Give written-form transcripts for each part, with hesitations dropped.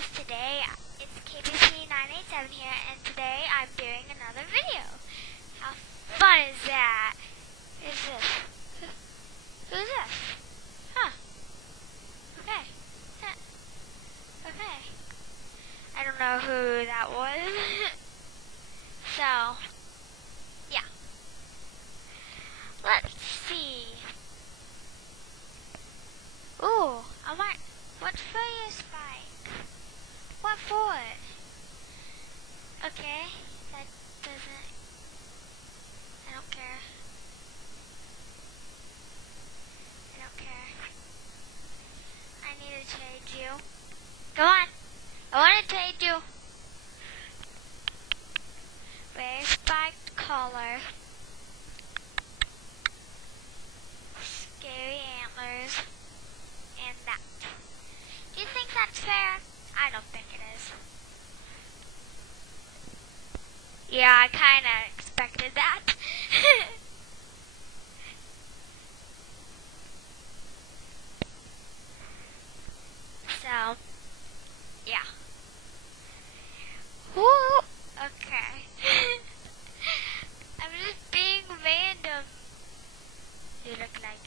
guys, today it's KBC987 here, and today I'm doing another video. How fun is that? Who's this? Who's this? Huh. Okay. Okay. I don't know who that was. So, yeah. Let's see. Ooh, I might. What's for your spike? What for? Okay, that doesn't. I don't care. I don't care. I need to trade you. Come on. I want to trade you. Very spiked collar. Scary antlers. And that. Do you think that's fair? I don't think it is. Yeah, I kinda expected that. So, yeah. Woo! Okay. I'm just being random. You look like.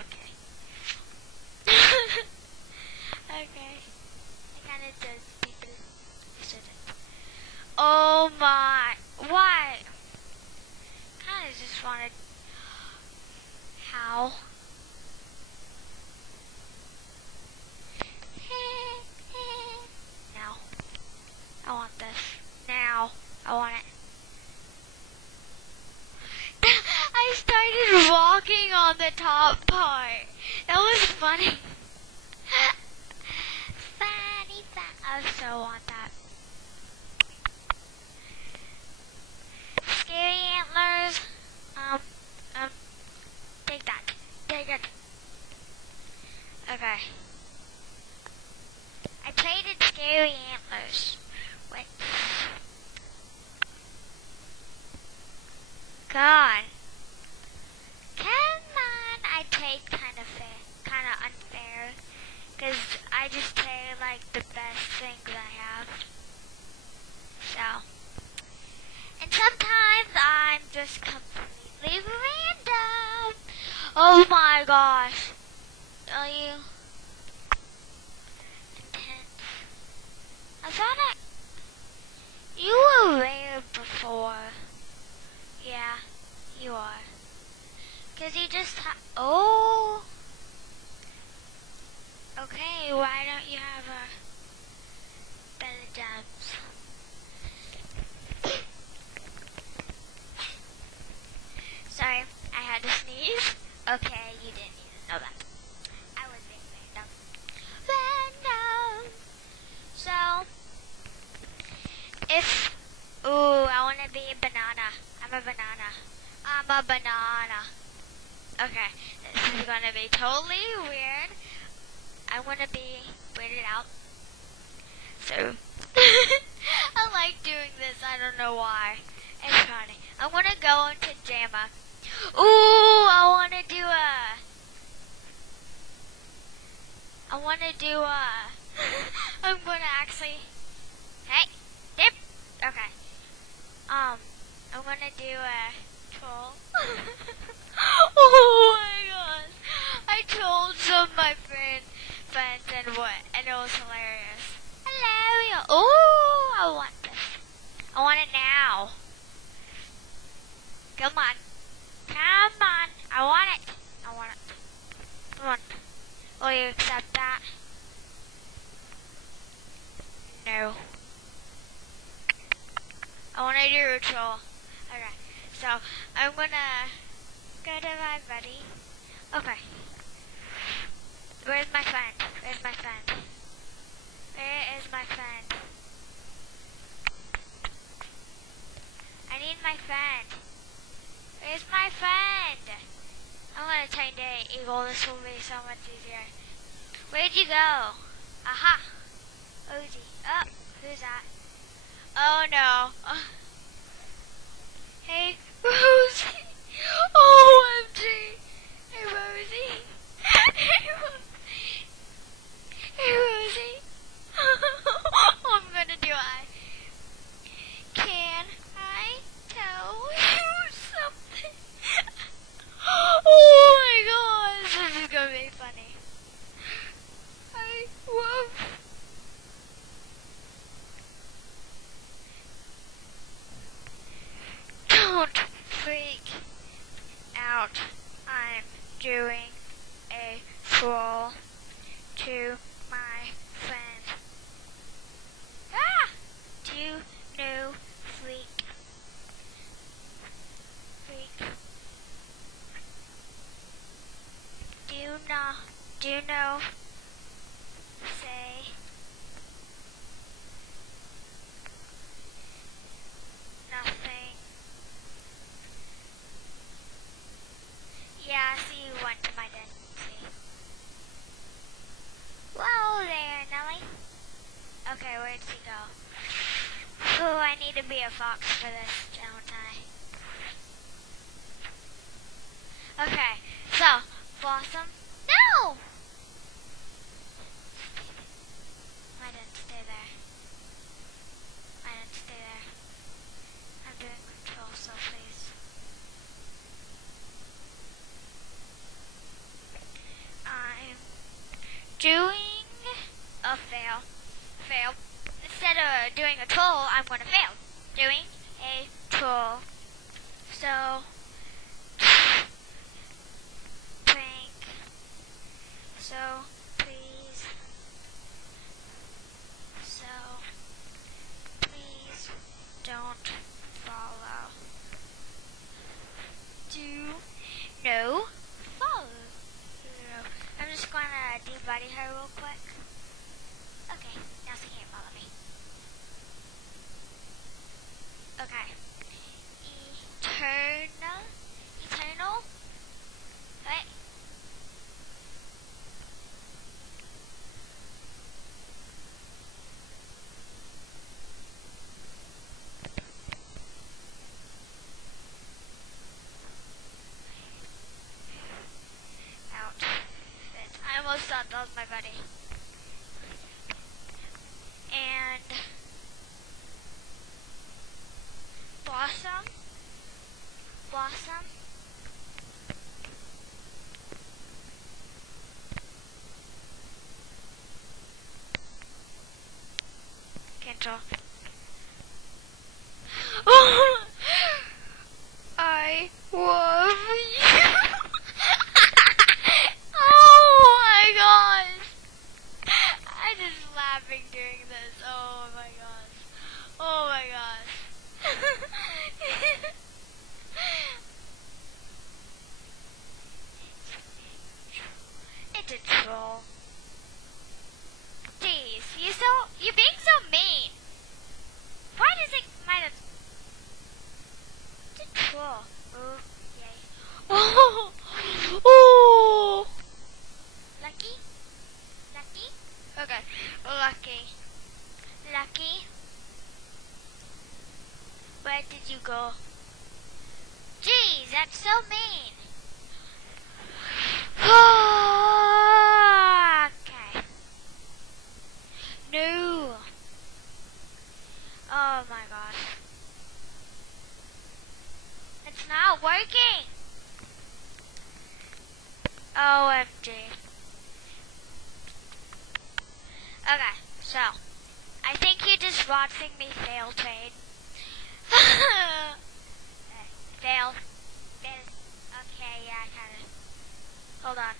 Okay. Okay. I kinda judge people. I shouldn't. Oh my. What? Kinda just wanted. How? No. I want this. Now. I want it. I started walking on the top part. That was funny. Funny, I so want that. Scary antlers. Take that. Take it. Okay. I traded scary antlers. Wait. God. Come on. I trade kind of unfair. Because I just trade like the best things I have. So. And sometimes I'm just completely random. Oh my gosh. Are you intense? I thought you were rare before. Yeah, you are. Cause you just oh. Okay, why don't you have a better gems? Sorry, I had to sneeze. Okay, you didn't need to know that. I was being random. Random! So, I want to be a banana. I'm a banana. I'm a banana. Okay, this is going to be totally weird. I want to be weirded out. So, I like doing this. I don't know why. It's funny. I'm going to go into JAMA. Ooh, I want to do I'm going to actually, hey, dip. Okay. I'm going to do a troll. Oh my gosh. I trolled some of my friends and it was hilarious. Hello. Oh, I want this. I want it now. Come on. Come on. I want it. I want it. Come on. Will you accept that? No. I want to do a troll. Okay. So, I'm going to go to my buddy. Okay. Where's my friend? Where's my friend? Where is my friend? I need my friend. Where's my friend? I'm gonna turn to eagle. This will be so much easier. Where'd you go? Aha! Ozy. Oh, who's that? Oh no. Hey, Rosie. OMG. Hey, Rosie. Hey, Rosie. Okay, where'd he go? Oh, I need to be a fox for this, don't I? Okay, so, Blossom. No! I didn't stay there. I didn't stay there. I'm doing control, so please. I'm doing a fail. Fail. Instead of doing a troll, I'm going to fail. Doing a troll. So, prank. So, please. So, please don't follow. Do no follow. I'm just going to debody her real quick. Okay, now she can't follow me. Okay. Eternal? What? Outfit. I almost thought that was my buddy. And Blossom. Control. Oh, I love you. Oh my gosh. I'm just laughing during this. Oh my gosh. Oh my gosh. It's a troll. Jeez, you're being so mean. Why does it matter? It's a troll. Oh, yay. Oh, oh. Lucky? Okay, Lucky. Where did you go? Jeez, that's so mean. Okay. No. Oh my gosh. It's not working. OMG. Okay, so I think you're just watching me fail trade. Fail. Okay, yeah, kinda. Hold on.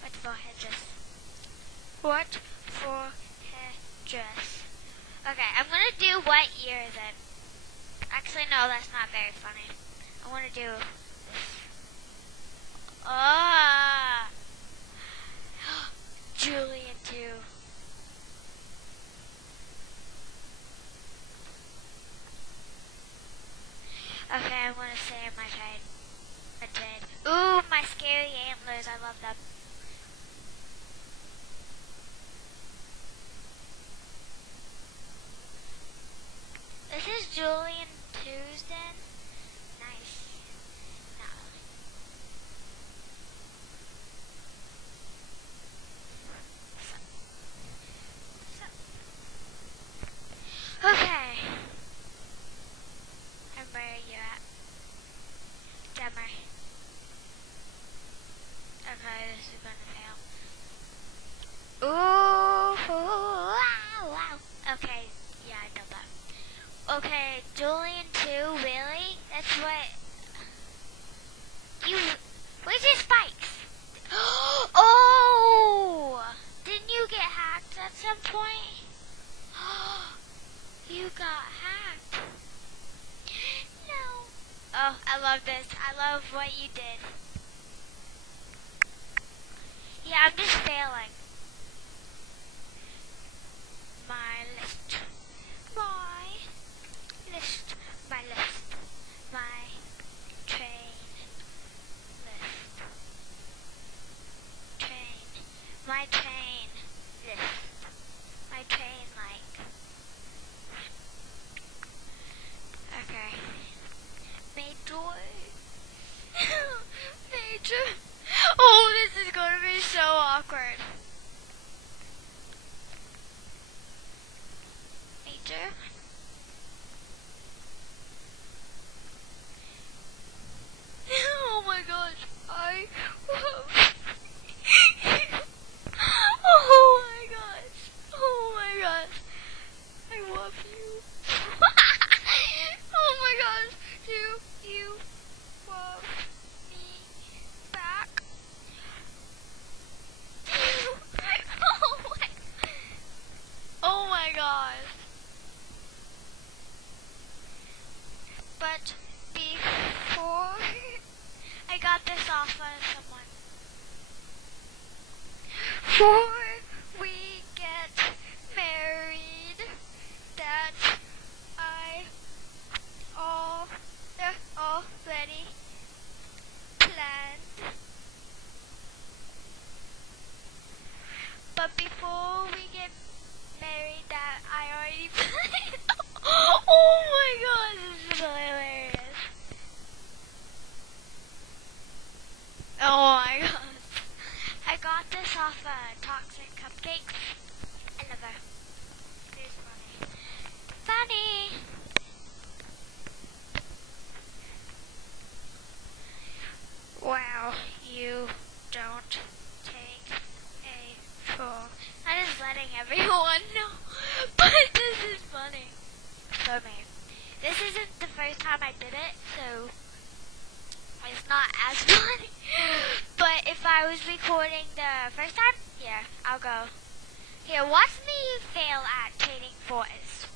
What for headdress? What for headdress? Okay, I'm gonna do what year is it? Actually, no, that's not very funny. I wanna do this. Ah! Julian too. Okay, I want to say my trade. Ooh, my scary antlers. I love them. This is Julian Tuesday. Nice. Okay. And where are you at? Dummer. Okay, this is gonna fail. Ooh, wow. Okay, yeah, I know that. Okay, Julian 2, really? That's what... Where's your spikes? Oh! Didn't you get hacked at some point? You got hacked. No. Oh, I love this. I love what you did. Yeah, I'm just failing. My list. My train list. My train list. My train enter. Oh my gosh, oh my gosh, oh my gosh, I love you. Oh my gosh, do you love me back? Oh my gosh. But before I got this off of someone, before we get married, that I already planned. But before we get married, that I already planned. Oh my god, this is hilarious. Oh my god. I got this off Toxic Cupcakes. I love her. It's funny. Funny! Wow, you don't take a fool. I'm just letting everyone know. But this is funny. For me. This isn't the first time I did it, so it's not as funny. But if I was recording the first time, yeah, I'll go. Here, watch me fail at trading forts.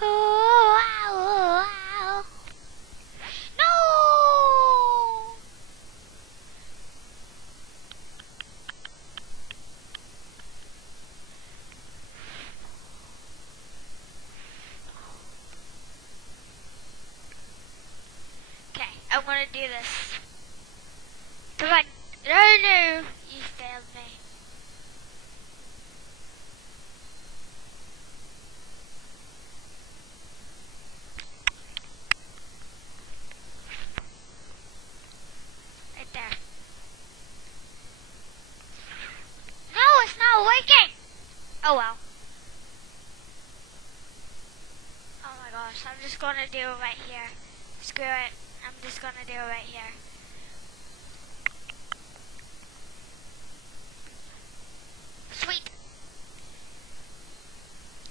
Oh, wow, wow. No! Okay, I'm gonna do this. Come on. No, you failed me. Right there. No, it's not working. Oh well. Oh my gosh, I'm just gonna do it right here. Screw it. I'm just gonna do it right here. Sweet.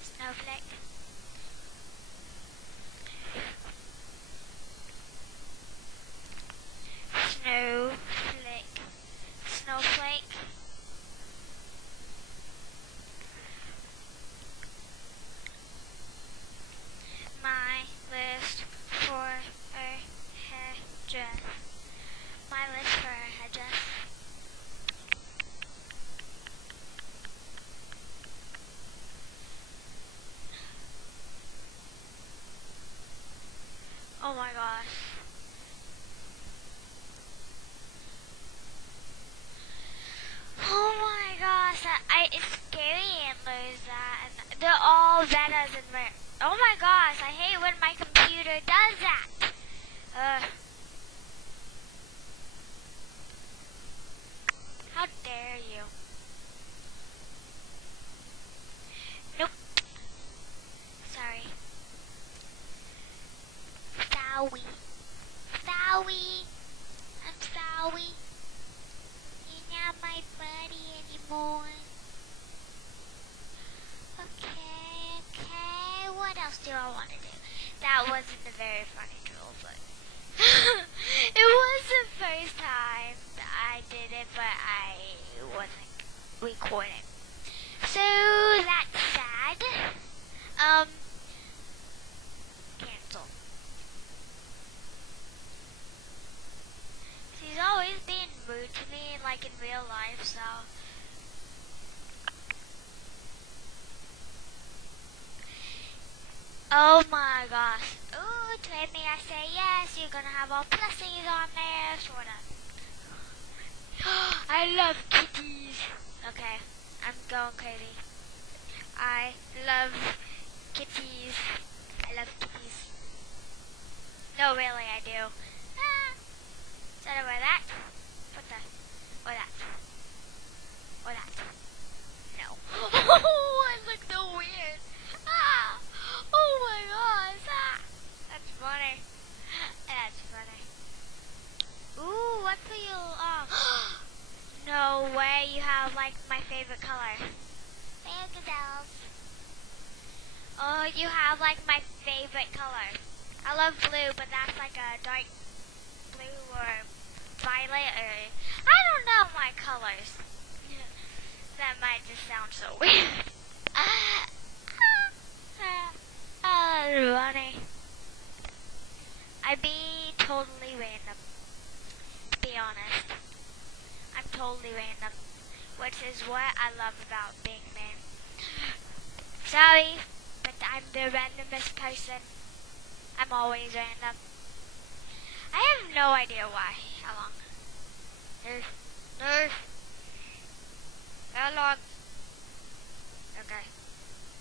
Snowflake. Snowflake. Snowflake. My list for a headdress. My list for a headdress. Oh my gosh. Oh my gosh, it's scary and lose that. And they're all Vedas and rare. Oh my gosh, I hate when my computer does that. How dare you? Nope. Sorry. Sorry. Sorry. I'm sorry. You're not my buddy anymore. Okay. What else do I want to do? That wasn't a very funny drill, but it was the first time that I did it, but I wasn't recording. So that's sad. Cancel. She's always being rude to me, like in real life, so. Oh my gosh. Ooh, trade me, I say yes, you're gonna have all plussies on there, sorta. I love kitties. Okay, I'm going crazy. I love kitties. I love kitties. No, really, I do. Ah. Is that over that? What the? Or that? Or who you are. No way you have like my favorite color. Oh, you have like my favorite color. I love blue, but that's like a dark blue or violet or I don't know my colors. That might just sound so weird. Funny. I'd be totally random. To be honest, I'm totally random, which is what I love about being me. Sorry, but I'm the randomest person. I'm always random. I have no idea why. How long?